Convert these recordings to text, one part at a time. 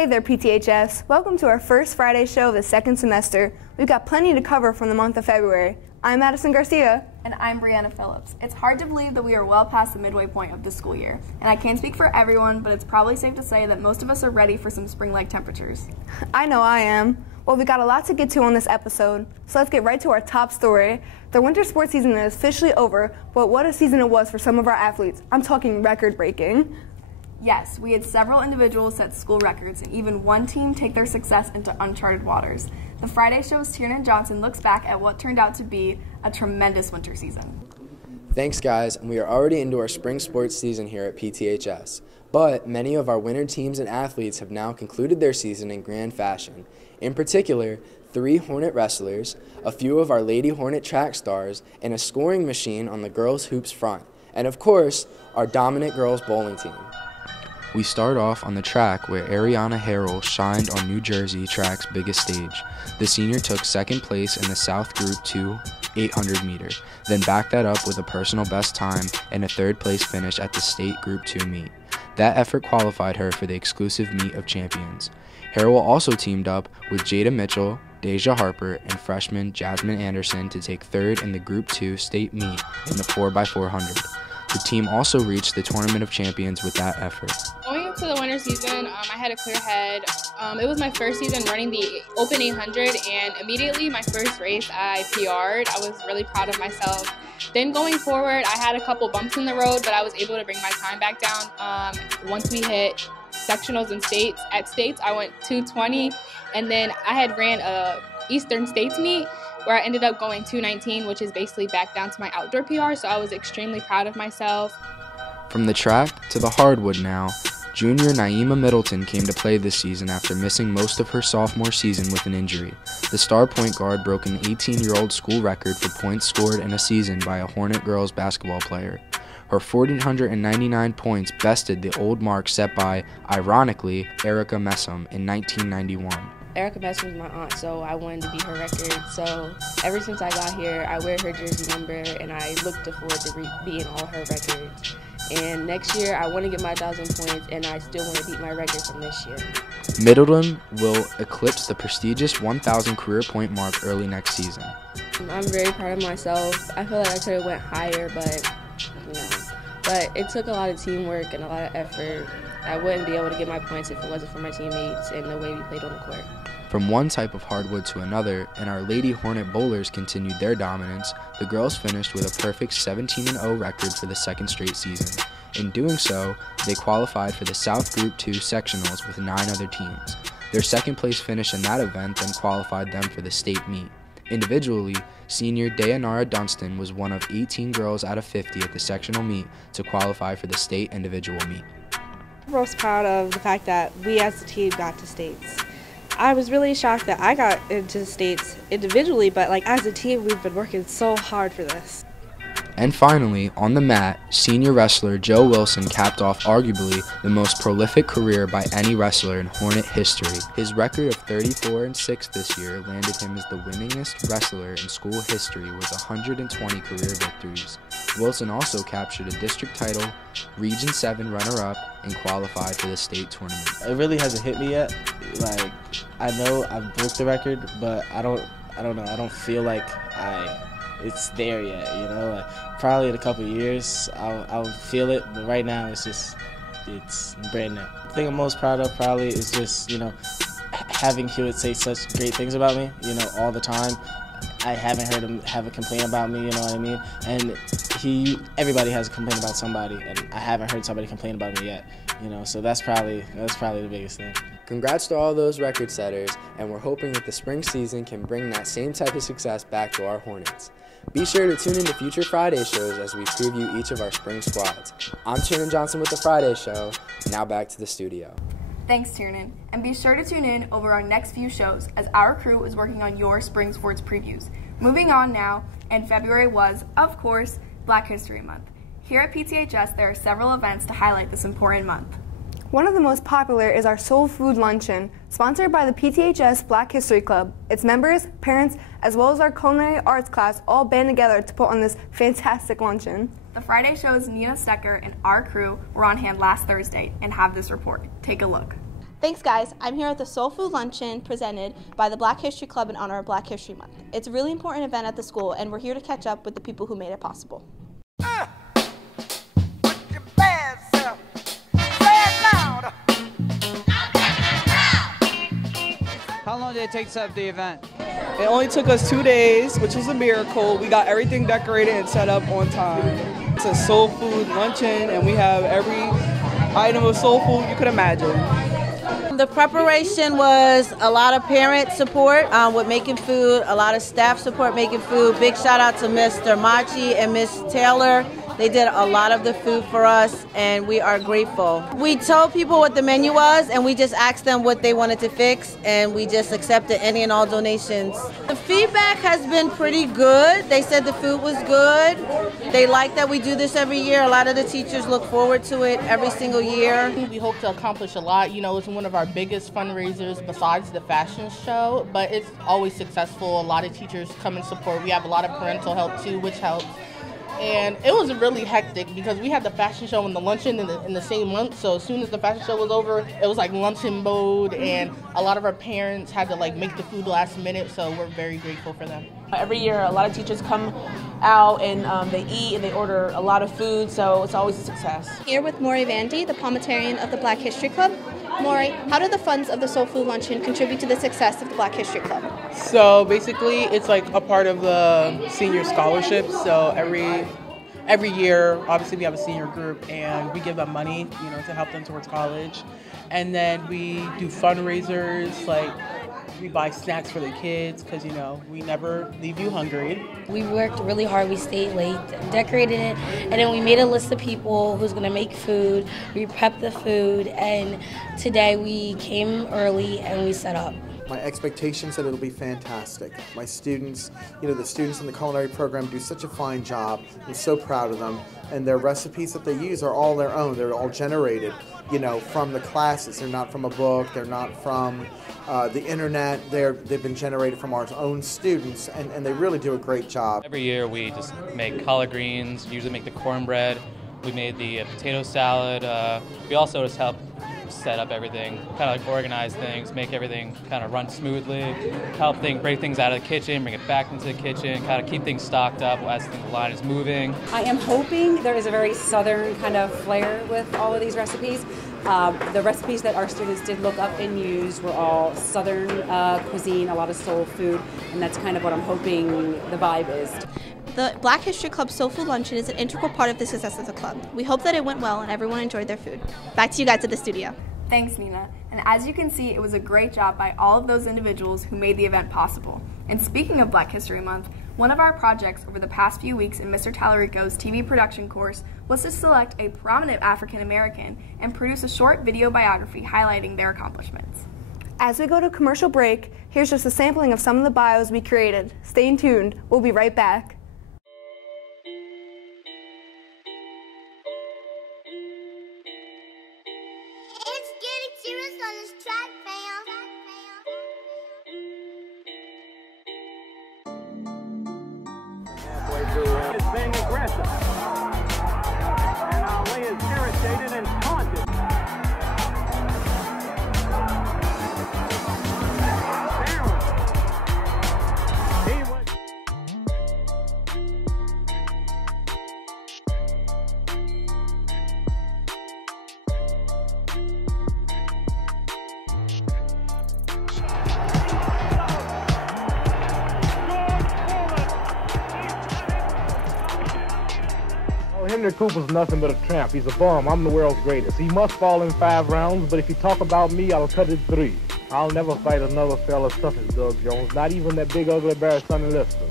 Hey there, PTHS. Welcome to our first Friday show of the second semester. We've got plenty to cover from the month of February. I'm Madison Garcia. And I'm Brianna Phillips. It's hard to believe that we are well past the midway point of the school year. And I can't speak for everyone, but it's probably safe to say that most of us are ready for some spring-like temperatures. I know I am. Well, we got a lot to get to on this episode, so let's get right to our top story. The winter sports season is officially over, but what a season it was for some of our athletes. I'm talking record-breaking. Yes, we had several individuals set school records, and even one team take their success into uncharted waters. The Friday Show's Tiernan Johnson looks back at what turned out to be a tremendous winter season. Thanks, guys, and we are already into our spring sports season here at PTHS. But many of our winter teams and athletes have now concluded their season in grand fashion. In particular, 3 Hornet wrestlers, a few of our Lady Hornet track stars, and a scoring machine on the girls' hoops front. And of course, our dominant girls bowling team. We start off on the track where Ariana Harrell shined on New Jersey track's biggest stage. The senior took second place in the South Group 2 800 meter, then backed that up with a personal best time and a third place finish at the state Group 2 meet. That effort qualified her for the exclusive meet of champions. Harrell also teamed up with Jada Mitchell, Deja Harper, and freshman Jasmine Anderson to take third in the Group 2 state meet in the 4x400. The team also reached the Tournament of Champions with that effort. Going into the winter season, I had a clear head. It was my first season running the Open 800, and immediately my first race I PR'd. I was really proud of myself. Then going forward, I had a couple bumps in the road, but I was able to bring my time back down. Once we hit sectionals and states, I went 2:20, and then I had ran a Eastern States meet where I ended up going 2:19, which is basically back down to my outdoor PR, so I was extremely proud of myself. From the track to the hardwood now, junior Naima Middleton came to play this season after missing most of her sophomore season with an injury. The star point guard broke an 18-year-old school record for points scored in a season by a Hornet girls basketball player. Her 1,499 points bested the old mark set by, ironically, Erica Messam in 1991. Erica Messam was my aunt, so I wanted to beat her record. So ever since I got here, I wear her jersey number, and I looked forward to beating all her records. And next year, I want to get my 1,000 points, and I still want to beat my record from this year. Middleton will eclipse the prestigious 1,000 career point mark early next season. I'm very proud of myself. I feel like I could have went higher, but it took a lot of teamwork and a lot of effort. I wouldn't be able to get my points if it wasn't for my teammates and the way we played on the court. From one type of hardwood to another, and our Lady Hornet bowlers continued their dominance, the girls finished with a perfect 17-0 record for the second straight season. In doing so, they qualified for the South Group 2 sectionals with 9 other teams. Their second place finish in that event then qualified them for the state meet. Individually, senior Dayanara Dunstan was one of 18 girls out of 50 at the sectional meet to qualify for the state individual meet. I'm most proud of the fact that we as a team got to states. I was really shocked that I got into states individually, but as a team, we've been working so hard for this. And finally, on the mat, senior wrestler Joe Wilson capped off arguably the most prolific career by any wrestler in Hornet history. His record of 34-6 this year landed him as the winningest wrestler in school history with 120 career victories. Wilson also captured a district title, Region 7 runner-up, and qualified for the state tournament. It really hasn't hit me yet. I know I've broke the record, but I don't know. I don't feel like it's there yet, probably in a couple of years I'll feel it, but right now it's brand new. The thing I'm most proud of probably is just, having Hewitt say such great things about me, all the time. I haven't heard him have a complaint about me, you know what I mean? And everybody has a complaint about somebody, and I haven't heard somebody complain about me yet, so that's probably the biggest thing. Congrats to all those record setters, and we're hoping that the spring season can bring that same type of success back to our Hornets. Be sure to tune into future Friday shows as we preview each of our spring squads. I'm Tiernan Johnson with the Friday Show. Now back to the studio. Thanks, Tiernan. And be sure to tune in over our next few shows as our crew is working on your spring sports previews. Moving on now, and February was, of course, Black History Month. Here at PTHS, there are several events to highlight this important month. One of the most popular is our Soul Food Luncheon, sponsored by the PTHS Black History Club. Its members, parents, as well as our culinary arts class all band together to put on this fantastic luncheon. The Friday Show's Nina Stecker and our crew were on hand last Thursday and have this report. Take a look. Thanks, guys. I'm here at the Soul Food Luncheon presented by the Black History Club in honor of Black History Month. It's a really important event at the school, and we're here to catch up with the people who made it possible. How long did it take to set up the event? It only took us 2 days, which was a miracle. We got everything decorated and set up on time. It's a soul food luncheon, and we have every item of soul food you could imagine. The preparation was a lot of parent support with making food, a lot of staff support making food. Big shout out to Mr. Machi and Miss Taylor. They did a lot of the food for us, and we are grateful. We told people what the menu was, and we just asked them what they wanted to fix, and we just accepted any and all donations. The feedback has been pretty good. They said the food was good. They like that we do this every year. A lot of the teachers look forward to it every single year. We hope to accomplish a lot. You know, it's one of our biggest fundraisers besides the fashion show, but it's always successful. A lot of teachers come and support. We have a lot of parental help too, which helps. And it was really hectic because we had the fashion show and the luncheon in the same month. So as soon as the fashion show was over, it was like luncheon mode, and a lot of our parents had to like make the food last minute. So we're very grateful for them. Every year, a lot of teachers come out and they eat and they order a lot of food. So it's always a success. Here with Maury Vandy, the Parliamentarian of the Black History Club. Maury, how do the funds of the Soul Food Luncheon contribute to the success of the Black History Club? So basically, it's like a part of the senior scholarship. So every year, obviously, we have a senior group, and we give them money, you know, to help them towards college. And then we do fundraisers, like we buy snacks for the kids, because, you know, we never leave you hungry. We worked really hard. We stayed late, decorated it, and then we made a list of people who's going to make food. We prepped the food, and today we came early and we set up. My expectations that it'll be fantastic. My students, you know, the students in the culinary program do such a fine job. I'm so proud of them. And their recipes that they use are all their own. They're all generated, you know, from the classes. They're not from a book. They're not from the internet. They've been generated from our own students, and they really do a great job. Every year we just make collard greens, usually make the cornbread. We made the potato salad. We also just help set up everything, kind of like organize things, make everything kind of run smoothly, help break things out of the kitchen, bring it back into the kitchen, kind of keep things stocked up as the line is moving. I am hoping there is a very southern kind of flair with all of these recipes. The recipes that our students did look up and use were all southern cuisine, a lot of soul food, and that's kind of what I'm hoping the vibe is. The Black History Club Soul Food Luncheon is an integral part of the success of the club. We hope that it went well and everyone enjoyed their food. Back to you guys at the studio. Thanks, Nina. And as you can see, it was a great job by all of those individuals who made the event possible. And speaking of Black History Month, one of our projects over the past few weeks in Mr. Tallarico's TV production course was to select a prominent African American and produce a short video biography highlighting their accomplishments. As we go to commercial break, here's just a sampling of some of the bios we created. Stay tuned. We'll be right back. Is being aggressive, and Ali is irritated and taunted. Henry Cooper's nothing but a tramp. He's a bum. I'm the world's greatest. He must fall in 5 rounds, but if you talk about me, I'll cut it 3. I'll never fight another fella tough as Doug Jones, not even that big ugly bear Sonny Liston.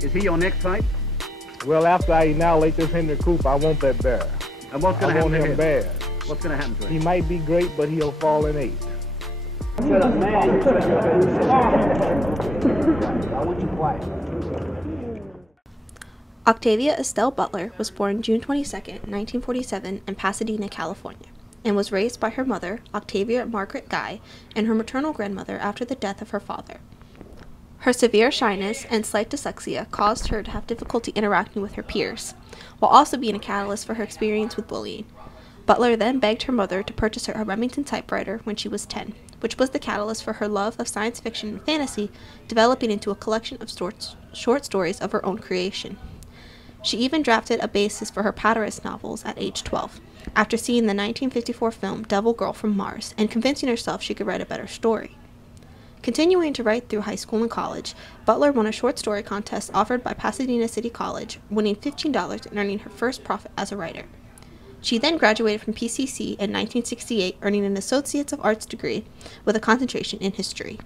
Is he your next fight? Well, after I annihilate this Henry Cooper, I want that bear. And what's going to happen to him? Bad. What's going to happen to him? He might be great, but he'll fall in 8. Shut up, man. I want you quiet. Octavia Estelle Butler was born June 22, 1947 in Pasadena, California, and was raised by her mother, Octavia Margaret Guy, and her maternal grandmother after the death of her father. Her severe shyness and slight dyslexia caused her to have difficulty interacting with her peers, while also being a catalyst for her experience with bullying. Butler then begged her mother to purchase her a Remington typewriter when she was 10, which was the catalyst for her love of science fiction and fantasy developing into a collection of short stories of her own creation. She even drafted a basis for her Paterist novels at age 12, after seeing the 1954 film Devil Girl from Mars and convincing herself she could write a better story. Continuing to write through high school and college, Butler won a short story contest offered by Pasadena City College, winning $15 and earning her first profit as a writer. She then graduated from PCC in 1968, earning an Associate of Arts degree with a concentration in history.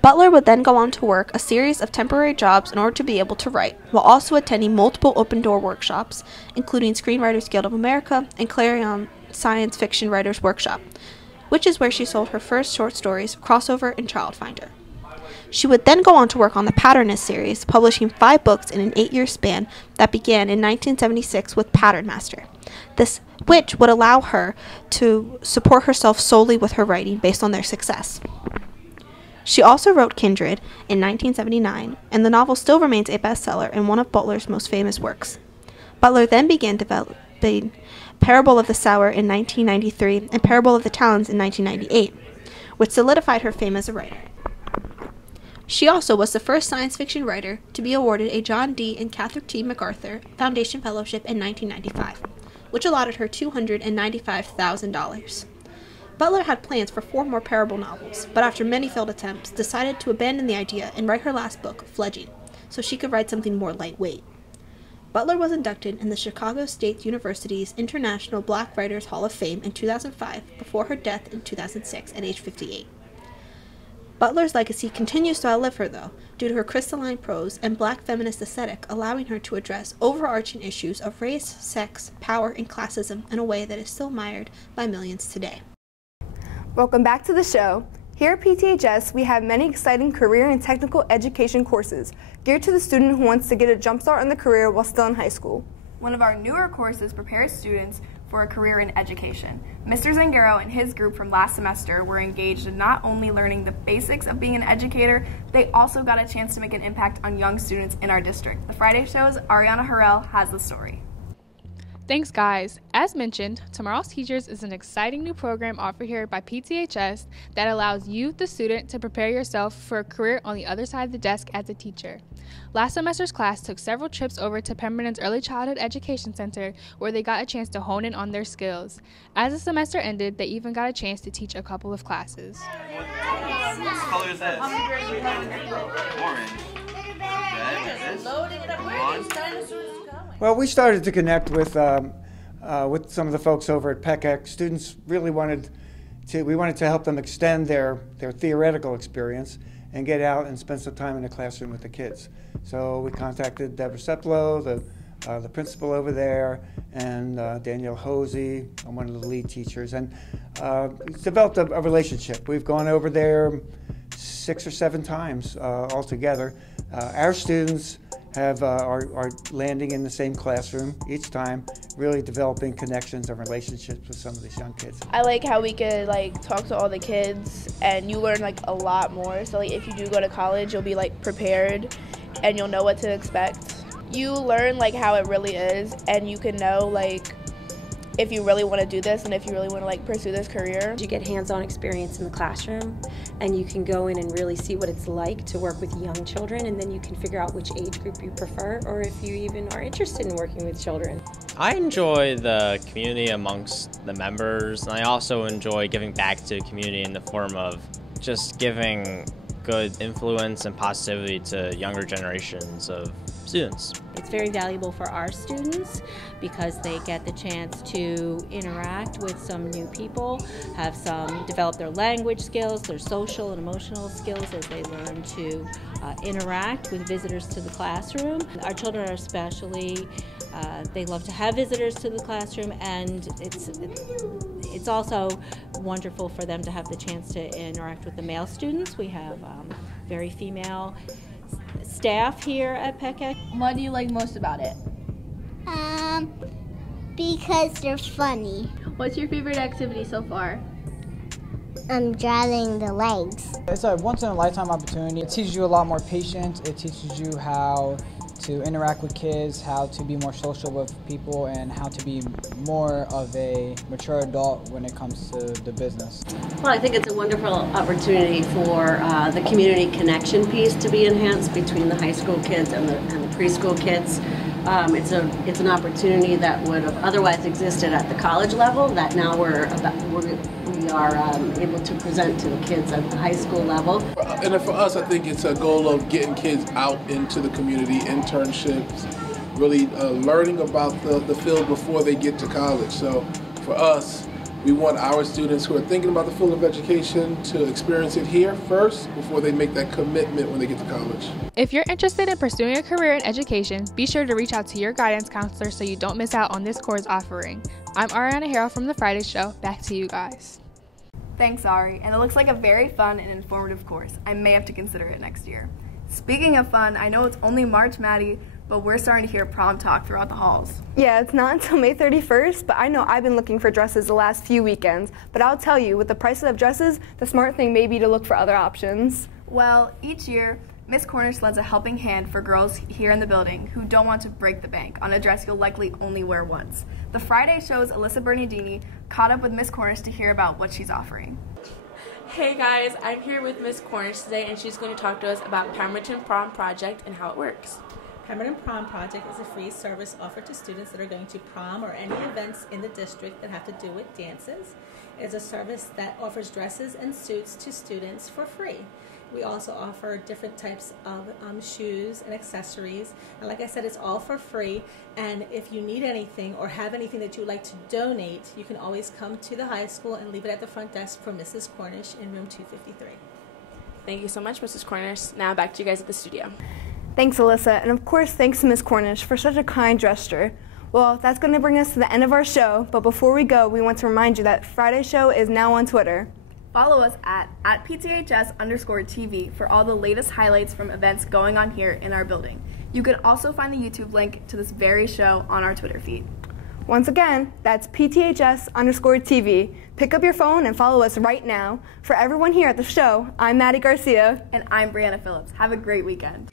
Butler would then go on to work a series of temporary jobs in order to be able to write, while also attending multiple open-door workshops, including Screenwriters Guild of America and Clarion Science Fiction Writers Workshop, which is where she sold her first short stories, Crossover and Childfinder. She would then go on to work on the Patternist series, publishing 5 books in an 8-year span that began in 1976 with Pattern Master, which would allow her to support herself solely with her writing based on their success. She also wrote Kindred in 1979, and the novel still remains a bestseller and one of Butler's most famous works. Butler then began developing Parable of the Sower in 1993 and Parable of the Talons in 1998, which solidified her fame as a writer. She also was the first science fiction writer to be awarded a John D. and Catherine T. MacArthur Foundation Fellowship in 1995, which allotted her $295,000. Butler had plans for 4 more Parable novels, but after many failed attempts, decided to abandon the idea and write her last book, Fledging, so she could write something more lightweight. Butler was inducted in the Chicago State University's International Black Writers Hall of Fame in 2005 before her death in 2006 at age 58. Butler's legacy continues to outlive her, though, due to her crystalline prose and black feminist aesthetic, allowing her to address overarching issues of race, sex, power, and classism in a way that is still admired by millions today. Welcome back to the show. Here at PTHS, we have many exciting career and technical education courses geared to the student who wants to get a jump start in the career while still in high school. One of our newer courses prepares students for a career in education. Mr. Zangaro and his group from last semester were engaged in not only learning the basics of being an educator, they also got a chance to make an impact on young students in our district. The Friday Show's Ariana Harrell has the story. Thanks, guys. As mentioned, Tomorrow's Teachers is an exciting new program offered here by PTHS that allows you, the student, to prepare yourself for a career on the other side of the desk as a teacher. Last semester's class took several trips over to Pemberton's Early Childhood Education Center, where they got a chance to hone in on their skills. As the semester ended, they even got a chance to teach a couple of classes. What color is that? Orange. Well, we started to connect with some of the folks over at PECEC. Students really wanted to help them extend their theoretical experience and get out and spend some time in the classroom with the kids. So we contacted Deborah Seplow, the principal over there, and Danielle Hosey, one of the lead teachers, and developed a relationship. We've gone over there 6 or 7 times altogether. Our students are landing in the same classroom each time, really developing connections and relationships with some of these young kids. I like how we could talk to all the kids, and you learn a lot more. So if you do go to college, you'll be prepared and you'll know what to expect. You learn how it really is, and you can know if you really want to do this and if you really want to pursue this career. You get hands-on experience in the classroom, and you can go in and really see what it's like to work with young children, and then you can figure out which age group you prefer, or if you even are interested in working with children. I enjoy the community amongst the members, and I also enjoy giving back to the community in the form of just giving good influence and positivity to younger generations of students. It's very valuable for our students because they get the chance to interact with some new people, develop their language skills, their social and emotional skills as they learn to interact with visitors to the classroom. Our children are especially, they love to have visitors to the classroom, and it's also wonderful for them to have the chance to interact with the male students. We have very female staff here at PECEC. What do you like most about it? Because they're funny. What's your favorite activity so far? Drawing the legs. It's a once-in-a-lifetime opportunity. It teaches you a lot more patience. It teaches you how to interact with kids, how to be more social with people, and how to be more of a mature adult when it comes to the business. Well, I think it's a wonderful opportunity for the community connection piece to be enhanced between the high school kids and the preschool kids. It's an opportunity that would have otherwise existed at the college level that now we are able to present to the kids at the high school level. And for us, I think it's a goal of getting kids out into the community, internships, really learning about the field before they get to college. So for us, we want our students who are thinking about the field of education to experience it here first before they make that commitment when they get to college. If you're interested in pursuing a career in education, be sure to reach out to your guidance counselor so you don't miss out on this course offering. I'm Ariana Harrell from The Friday Show. Back to you guys. Thanks, Ari, and it looks like a very fun and informative course. I may have to consider it next year. Speaking of fun, I know it's only March, Maddie, but we're starting to hear prom talk throughout the halls. Yeah, it's not until May 31st, but I know I've been looking for dresses the last few weekends. But I'll tell you, with the prices of dresses, the smart thing may be to look for other options. Well, each year, Miss Cornish lends a helping hand for girls here in the building who don't want to break the bank on a dress you'll likely only wear once. The Friday Show's Alyssa Bernardini caught up with Miss Cornish to hear about what she's offering. Hey guys, I'm here with Miss Cornish today, and she's going to talk to us about Pemberton Prom Project and how it works. Pemberton Prom Project is a free service offered to students that are going to prom or any events in the district that have to do with dances. It is a service that offers dresses and suits to students for free. We also offer different types of shoes and accessories. And like I said, it's all for free. And if you need anything or have anything that you would like to donate, you can always come to the high school and leave it at the front desk for Mrs. Cornish in room 253. Thank you so much, Mrs. Cornish. Now back to you guys at the studio. Thanks, Alyssa, and of course, thanks to Miss Cornish for such a kind gesture. Well, that's going to bring us to the end of our show, but before we go, we want to remind you that Friday Show is now on Twitter. Follow us at PTHS_TV for all the latest highlights from events going on here in our building. You can also find the YouTube link to this very show on our Twitter feed. Once again, that's PTHS_TV. Pick up your phone and follow us right now. For everyone here at the show, I'm Maddie Garcia. And I'm Brianna Phillips. Have a great weekend.